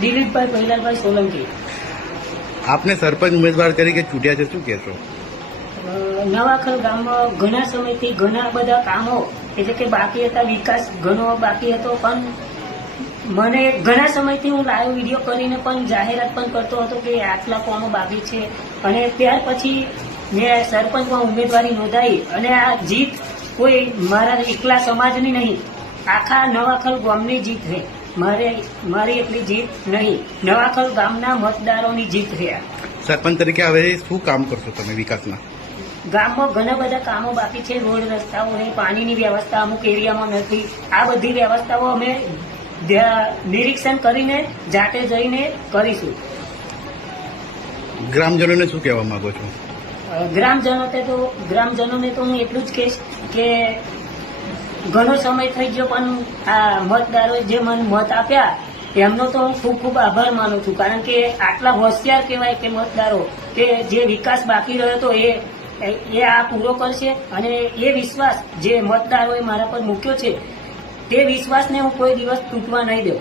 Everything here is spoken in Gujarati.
દિલીપભાઈ પૈલાલભાઈ સોલંકી. આપને સરપંચ ઉમેદવાર તરીકે ચૂંટ્યા છે શું કહેશો? નવાખલ ગામમાં ઘણા સમયથી ઘણા બધા કામો એટલે કે બાકી હતા વિકાસ ઘણો બાકી હતો પણ મને ઘણા સમયથી હું લાઈવ વીડિયો કરીને પણ જાહેરાત પણ કરતો હતો કે આટલા કામો બાકી છે. અને ત્યાર પછી મેં સરપંચમાં ઉમેદવારી નોંધાવી અને આ જીત કોઈ મારા એકલા સમાજની નહીં. આખા નવાખલ ગામની જીત છે મારે મારી એટલી જીત નહીં. નવાખલ ગામના મતદારોની જીત રહ્યા સરપંચ તરીકે હવે શું કામ કરશો તમે વિકાસના ગામમાં ઘણા બધા કામો બાકી છે. રોડ રસ્તાઓ નહીં પાણીની વ્યવસ્થા અમુક એરિયામાં નથી. આ બધી વ્યવસ્થાઓ અમે નિરીક્ષણ કરીને જાતે જઈને કરીશું. ગ્રામજનોને શું કહેવા માંગો છો? ગ્રામજનો તે તો ગ્રામજનોને તો હું એટલું જ કહીશ કે ઘણો સમય થઈ ગયો પણ આ મતદારોએ જે મને મત આપ્યા, એમનો તો હું ખૂબ ખૂબ આભાર માનું છું. કારણ કે આટલા હોશિયાર કહેવાય કે મતદારો કે જે વિકાસ બાકી રહ્યો હતો એ એ આ પૂરો કરશે અને એ વિશ્વાસ જે મતદારોએ મારા પર મૂક્યો છે, તે વિશ્વાસને હું કોઈ દિવસ તૂટવા નહીં દઉં.